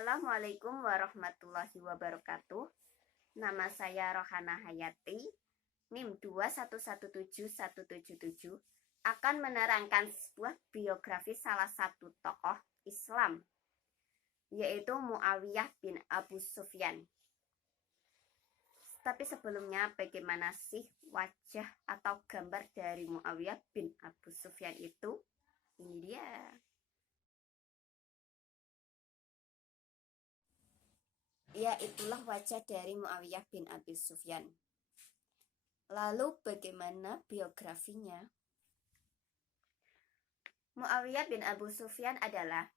Assalamualaikum warahmatullahi wabarakatuh. Nama saya Rohana Hayati, NIM 2117177 akan menerangkan sebuah biografi salah satu tokoh Islam, yaitu Muawiyah bin Abu Sufyan. Tapi sebelumnya, bagaimana sih wajah atau gambar dari Muawiyah bin Abu Sufyan itu? Ini dia. Ya, itulah wajah dari Muawiyah bin Abi Sufyan. Lalu bagaimana biografinya? Muawiyah bin Abu Sufyan adalah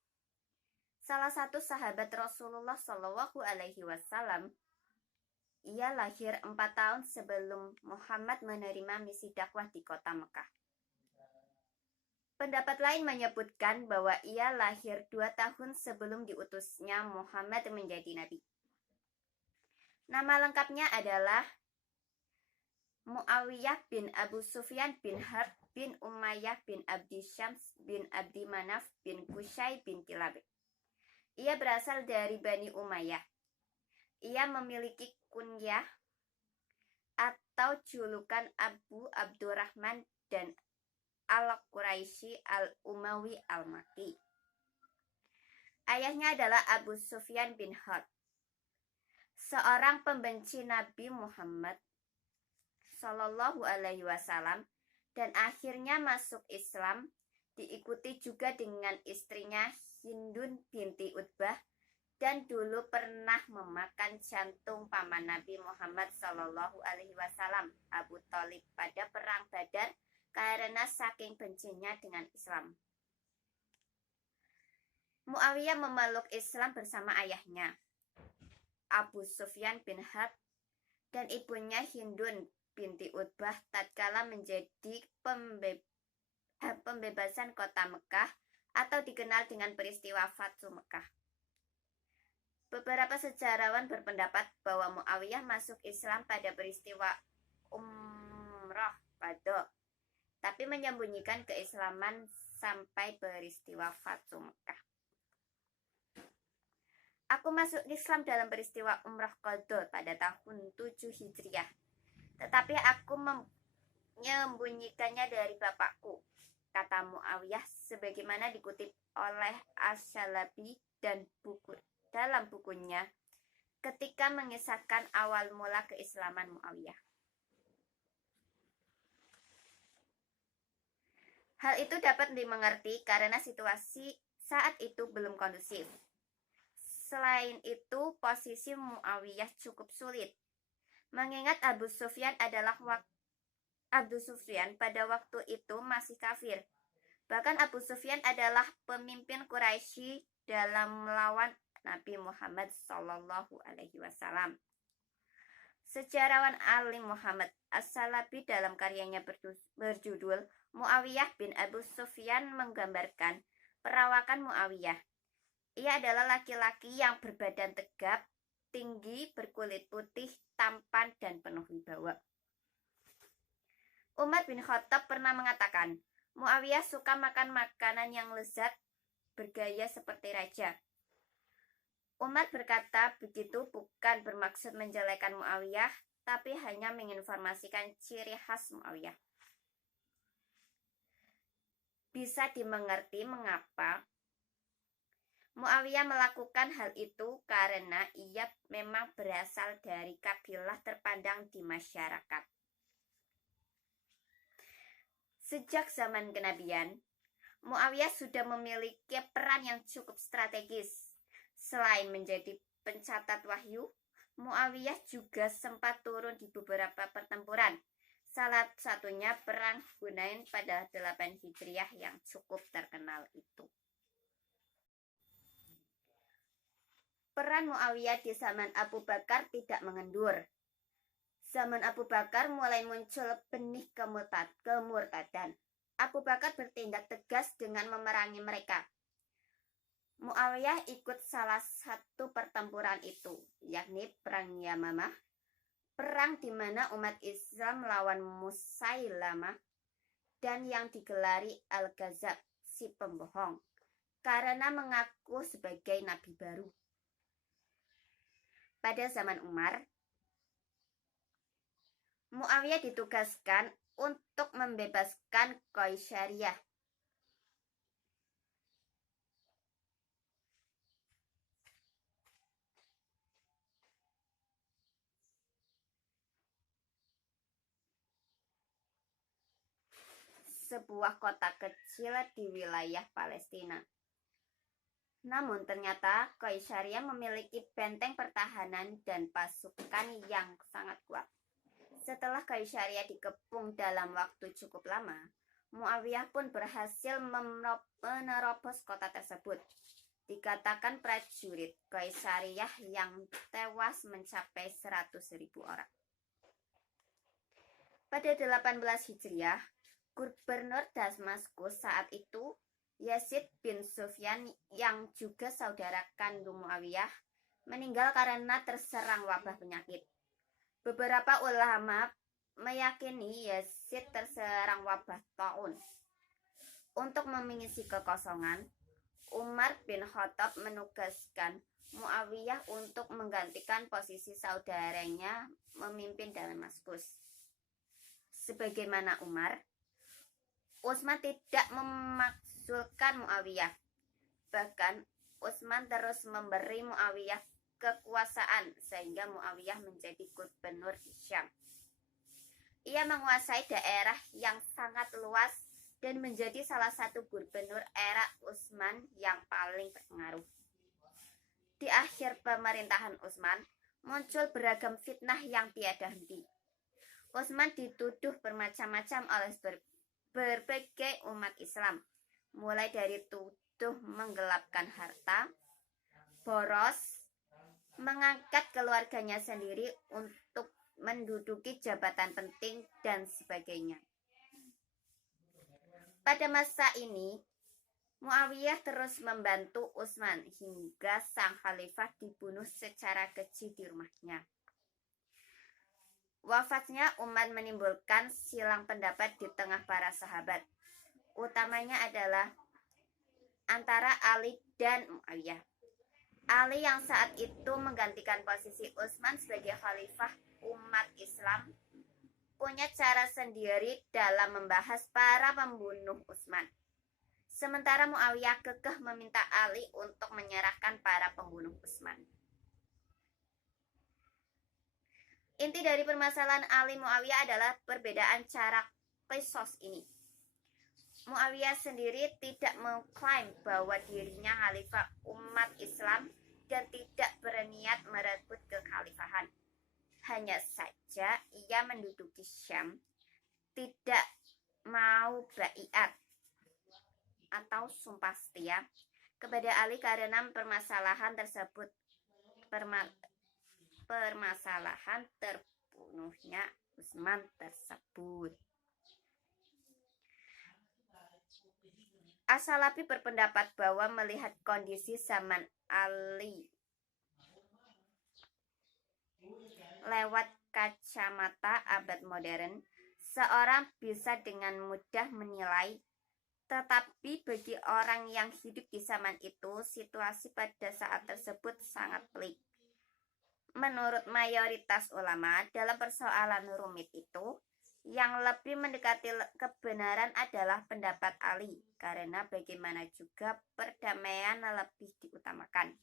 salah satu sahabat Rasulullah Shallallahu Alaihi Wasallam. Ia lahir 4 tahun sebelum Muhammad menerima misi dakwah di kota Mekah. Pendapat lain menyebutkan bahwa ia lahir 2 tahun sebelum diutusnya Muhammad menjadi nabi. Nama lengkapnya adalah Muawiyah bin Abu Sufyan bin Harb bin Umayyah bin Abdi Syams bin Abdi Manaf bin Qusay bin Kilab. Ia berasal dari Bani Umayyah. Ia memiliki kunyah atau julukan Abu Abdurrahman dan Al-Quraisy Al-Umawi Al-Makki. Ayahnya adalah Abu Sufyan bin Harb, seorang pembenci Nabi Muhammad Shallallahu Alaihi Wasallam, dan akhirnya masuk Islam, diikuti juga dengan istrinya Hindun binti Utbah, dan dulu pernah memakan jantung paman Nabi Muhammad Shallallahu Alaihi Wasallam, Abu Thalib, pada perang Badar karena saking bencinya dengan Islam. Muawiyah memeluk Islam bersama ayahnya Abu Sufyan bin Harb dan ibunya Hindun binti Utbah tatkala menjadi pembebasan kota Mekah atau dikenal dengan peristiwa Fathu Mekah. Beberapa sejarawan berpendapat bahwa Muawiyah masuk Islam pada peristiwa Umrah Qadha, tapi menyembunyikan keislaman sampai peristiwa Fathu Mekah. Aku masuk Islam dalam peristiwa Umrah Qadha pada tahun 7 Hijriah. Tetapi aku menyembunyikannya dari bapakku, kata Muawiyah, sebagaimana dikutip oleh Asy-Syalabi dan dalam bukunya ketika mengisahkan awal mula keislaman Muawiyah. Hal itu dapat dimengerti karena situasi saat itu belum kondusif. Selain itu, posisi Muawiyah cukup sulit, mengingat Abu Sufyan pada waktu itu masih kafir. Bahkan Abu Sufyan adalah pemimpin Quraisy dalam melawan Nabi Muhammad Shallallahu Alaihi Wasallam. Sejarawan alim Muhammad As-Salabi dalam karyanya berjudul Muawiyah bin Abu Sufyan menggambarkan perawakan Muawiyah. Ia adalah laki-laki yang berbadan tegap, tinggi, berkulit putih, tampan, dan penuh wibawa. Umar bin Khattab pernah mengatakan, Muawiyah suka makan makanan yang lezat, bergaya seperti raja. Umar berkata begitu bukan bermaksud menjelekan Muawiyah, tapi hanya menginformasikan ciri khas Muawiyah. Bisa dimengerti mengapa Muawiyah melakukan hal itu karena ia memang berasal dari kabilah terpandang di masyarakat. Sejak zaman kenabian, Muawiyah sudah memiliki peran yang cukup strategis. Selain menjadi pencatat wahyu, Muawiyah juga sempat turun di beberapa pertempuran. Salah satunya perang Hunain pada 8 Hijriah yang cukup terkenal itu. Peran Muawiyah di zaman Abu Bakar tidak mengendur. Zaman Abu Bakar mulai muncul benih kemurtadan. Abu Bakar bertindak tegas dengan memerangi mereka. Muawiyah ikut salah satu pertempuran itu, yakni Perang Yamamah, perang di mana umat Islam melawan Musailamah dan yang digelari Al-Ghazab, si pembohong, karena mengaku sebagai nabi baru. Pada zaman Umar, Muawiyah ditugaskan untuk membebaskan Qaisyariyah. Sebuah kota kecil di wilayah Palestina. Namun ternyata Qaisyariyah memiliki benteng pertahanan dan pasukan yang sangat kuat. Setelah Qaisyariyah dikepung dalam waktu cukup lama, Muawiyah pun berhasil menerobos kota tersebut. Dikatakan prajurit Qaisyariyah yang tewas mencapai 100.000 orang. Pada 18 Hijriah, Gubernur Damaskus saat itu, Yazid bin Sufyan yang juga saudara kandung Muawiyah, meninggal karena terserang wabah penyakit. Beberapa ulama meyakini Yazid terserang wabah taun. Untuk mengisi kekosongan, Umar bin Khattab menugaskan Muawiyah untuk menggantikan posisi saudaranya memimpin Damaskus. Sebagaimana Umar, Utsman tidak memakzulkan Muawiyah. Bahkan Utsman terus memberi Muawiyah kekuasaan sehingga Muawiyah menjadi gubernur di Syam. Ia menguasai daerah yang sangat luas dan menjadi salah satu gubernur era Utsman yang paling berpengaruh. Di akhir pemerintahan Utsman, muncul beragam fitnah yang tiada henti. Utsman dituduh bermacam-macam oleh berbagai umat Islam, mulai dari tuduh menggelapkan harta, boros, mengangkat keluarganya sendiri untuk menduduki jabatan penting, dan sebagainya. Pada masa ini, Muawiyah terus membantu Utsman hingga sang khalifah dibunuh secara keji di rumahnya. Wafatnya Umar menimbulkan silang pendapat di tengah para sahabat. Utamanya adalah antara Ali dan Muawiyah. Ali yang saat itu menggantikan posisi Utsman sebagai khalifah umat Islam punya cara sendiri dalam membahas para pembunuh Utsman. Sementara Muawiyah kekeh meminta Ali untuk menyerahkan para pembunuh Utsman. Inti dari permasalahan Ali Muawiyah adalah perbedaan cara qisas ini. Muawiyah sendiri tidak mengklaim bahwa dirinya khalifah umat Islam dan tidak berniat merebut kekhalifahan. Hanya saja ia menduduki Syam, tidak mau baiat atau sumpah setia kepada Ali karena permasalahan terbunuhnya Utsman tersebut. As-Salafi berpendapat bahwa melihat kondisi zaman Ali lewat kacamata abad modern, seorang bisa dengan mudah menilai. Tetapi bagi orang yang hidup di zaman itu, situasi pada saat tersebut sangat pelik. Menurut mayoritas ulama, dalam persoalan rumit itu, yang lebih mendekati kebenaran adalah pendapat Ali, karena bagaimana juga perdamaian lebih diutamakan.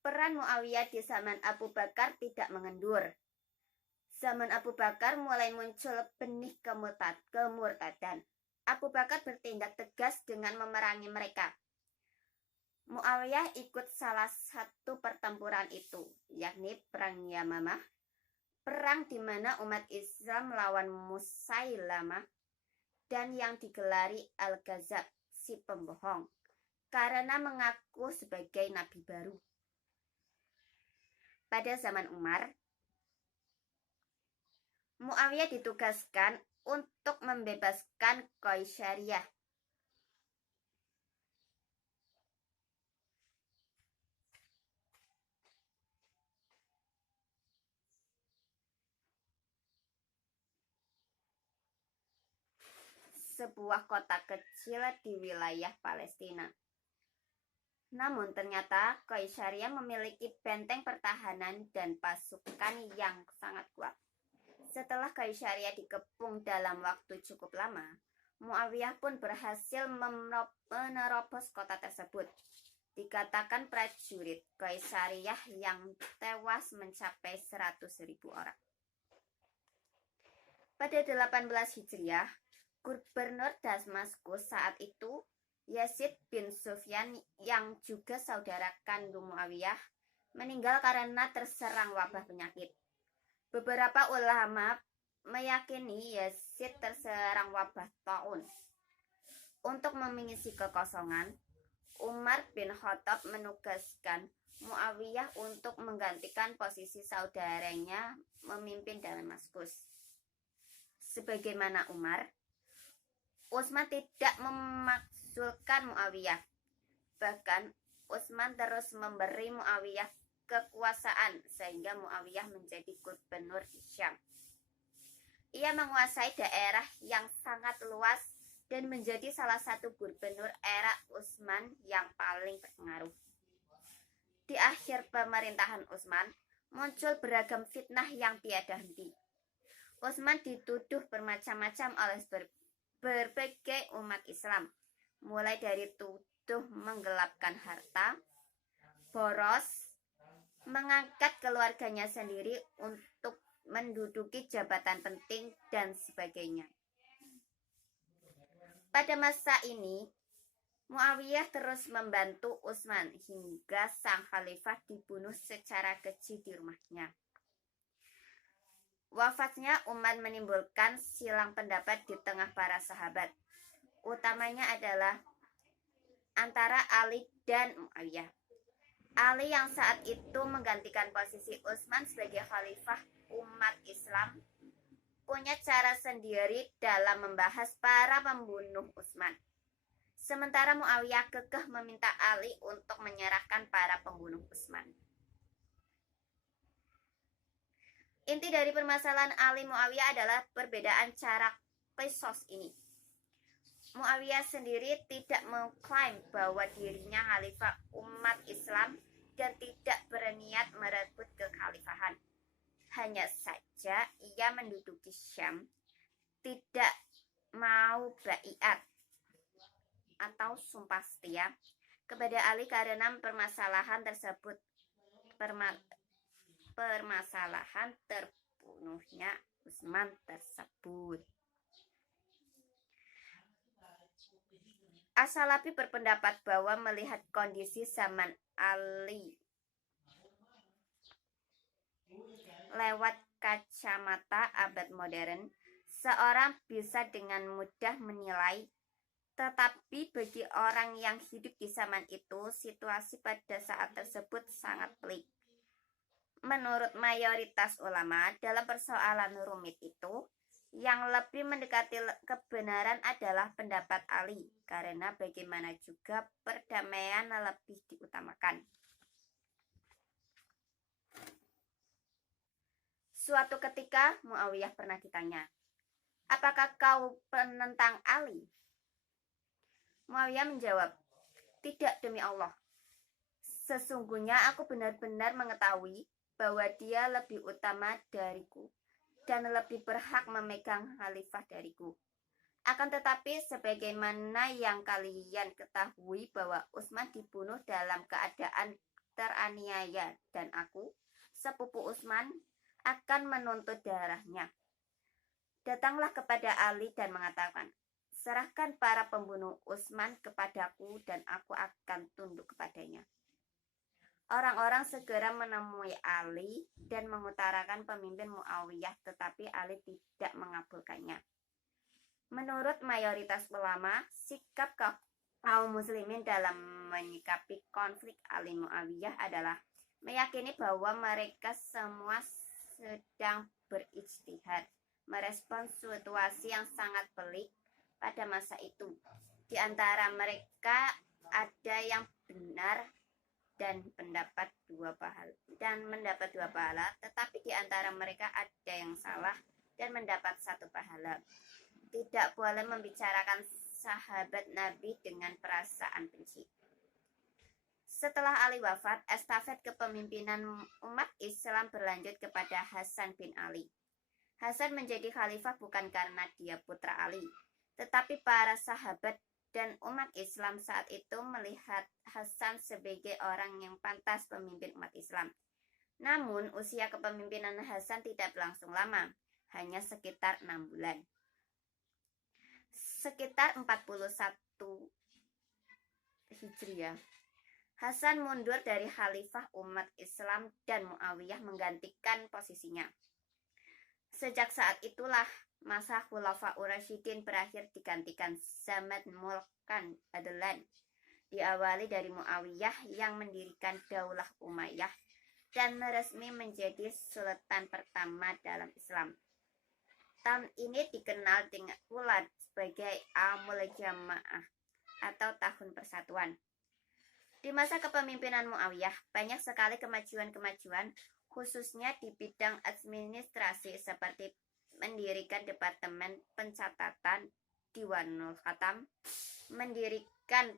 Peran Muawiyah di zaman Abu Bakar tidak mengendur. Zaman Abu Bakar mulai muncul benih kemurtadan. Abu Bakar bertindak tegas dengan memerangi mereka. Muawiyah ikut salah satu pertempuran itu, yakni Perang Yamamah, perang di mana umat Islam melawan Musailamah dan yang digelari Al-Ghazab, si pembohong, karena mengaku sebagai nabi baru. Pada zaman Umar, Muawiyah ditugaskan untuk membebaskan Qaisyariyah. sebuah kota kecil di wilayah Palestina. Namun ternyata Qaisariyah memiliki benteng pertahanan dan pasukan yang sangat kuat. Setelah Qaisariyah dikepung dalam waktu cukup lama, Muawiyah pun berhasil menerobos kota tersebut. Dikatakan prajurit Qaisariyah yang tewas mencapai 100.000 orang. Pada 18 Hijriah, Gubernur Damaskus saat itu Yazid bin Sufyan yang juga saudara kandung Muawiyah meninggal karena terserang wabah penyakit. Beberapa ulama meyakini Yazid terserang wabah taun. Untuk mengisi kekosongan, Umar bin Khattab menugaskan Muawiyah untuk menggantikan posisi saudaranya memimpin Damaskus. Sebagaimana Umar, Utsman tidak memakzulkan Muawiyah. Bahkan Utsman terus memberi Muawiyah kekuasaan sehingga Muawiyah menjadi gubernur di Syam. Ia menguasai daerah yang sangat luas dan menjadi salah satu gubernur era Utsman yang paling berpengaruh. Di akhir pemerintahan Utsman, muncul beragam fitnah yang tiada henti. Utsman dituduh bermacam-macam oleh berbagai umat Islam, mulai dari tuduh menggelapkan harta, boros, mengangkat keluarganya sendiri untuk menduduki jabatan penting, dan sebagainya. Pada masa ini, Muawiyah terus membantu Utsman hingga sang khalifah dibunuh secara keji di rumahnya. Wafatnya Umar menimbulkan silang pendapat di tengah para sahabat. Utamanya adalah antara Ali dan Muawiyah. Ali yang saat itu menggantikan posisi Utsman sebagai khalifah umat Islam punya cara sendiri dalam membahas para pembunuh Utsman. Sementara Muawiyah kekeh meminta Ali untuk menyerahkan para pembunuh Utsman. Inti dari permasalahan Ali Muawiyah adalah perbedaan cara qisas ini. Muawiyah sendiri tidak mengklaim bahwa dirinya khalifah umat Islam dan tidak berniat merebut kekhalifahan. Hanya saja ia menduduki Syam, tidak mau baiat atau sumpah setia kepada Ali karena permasalahan terbunuhnya Utsman tersebut. As-Salafi berpendapat bahwa melihat kondisi zaman Ali lewat kacamata abad modern, seorang bisa dengan mudah menilai. Tetapi bagi orang yang hidup di zaman itu, situasi pada saat tersebut sangat pelik. Menurut mayoritas ulama, dalam persoalan rumit itu, yang lebih mendekati kebenaran adalah pendapat Ali, karena bagaimana juga perdamaian lebih diutamakan. Suatu ketika Muawiyah pernah ditanya, "Apakah kau penentang Ali?" Muawiyah menjawab, "Tidak, demi Allah. Sesungguhnya aku benar-benar mengetahui bahwa dia lebih utama dariku dan lebih berhak memegang khalifah dariku. Akan tetapi sebagaimana yang kalian ketahui bahwa Utsman dibunuh dalam keadaan teraniaya dan aku, sepupu Utsman, akan menuntut darahnya. Datanglah kepada Ali dan mengatakan, serahkan para pembunuh Utsman kepadaku dan aku akan tunduk kepadanya." Orang-orang segera menemui Ali dan mengutarakan pemimpin Muawiyah, tetapi Ali tidak mengabulkannya. Menurut mayoritas ulama, sikap kaum muslimin dalam menyikapi konflik Ali Muawiyah adalah meyakini bahwa mereka semua sedang berijtihad merespons situasi yang sangat pelik pada masa itu. Di antara mereka ada yang benar dan mendapat dua pahala, tetapi di antara mereka ada yang salah dan mendapat 1 pahala. tidak boleh membicarakan sahabat Nabi dengan perasaan benci. Setelah Ali wafat, estafet kepemimpinan umat Islam berlanjut kepada Hasan bin Ali. Hasan menjadi khalifah bukan karena dia putra Ali, tetapi para sahabat dan umat Islam saat itu melihat Hasan sebagai orang yang pantas pemimpin umat Islam. Namun, usia kepemimpinan Hasan tidak berlangsung lama, hanya sekitar 6 bulan. Sekitar 41 Hijriah. Hasan mundur dari khalifah umat Islam dan Muawiyah menggantikan posisinya. Sejak saat itulah masa Khulafaur Rasyidin berakhir digantikan zaman Mulkan Adlan. Diawali dari Muawiyah yang mendirikan Daulah Umayyah dan resmi menjadi sultan pertama dalam Islam. Tahun ini dikenal dengan pula sebagai Amul Jamaah atau Tahun Persatuan. Di masa kepemimpinan Muawiyah, banyak sekali kemajuan-kemajuan, khususnya di bidang administrasi seperti mendirikan Departemen Pencatatan Diwanul Khatam, mendirikan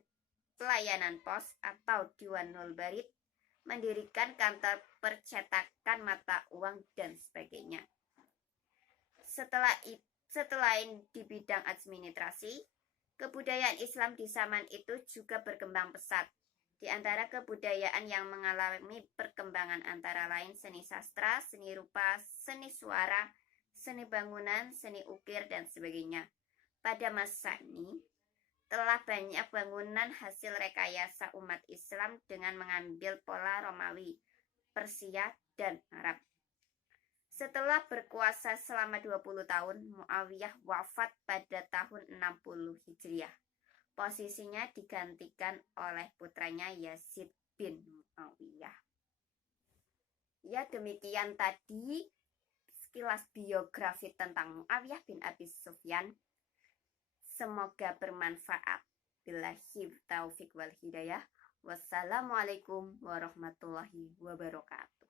Pelayanan Pos atau Diwanul Barid, mendirikan kantor percetakan mata uang, dan sebagainya. Setelah di bidang administrasi, kebudayaan Islam di zaman itu juga berkembang pesat. Di antara kebudayaan yang mengalami perkembangan antara lain seni sastra, seni rupa, seni suara, seni bangunan, seni ukir, dan sebagainya. Pada masa ini, telah banyak bangunan hasil rekayasa umat Islam dengan mengambil pola Romawi, Persia, dan Arab. Setelah berkuasa selama 20 tahun, Muawiyah wafat pada tahun 60 Hijriah. Posisinya digantikan oleh putranya Yazid bin Muawiyah. Ya, demikian tadi sekilas biografi tentang Muawiyah bin Abi Sufyan. Semoga bermanfaat. Billahi taufiq wal hidayah. Wassalamualaikum warahmatullahi wabarakatuh.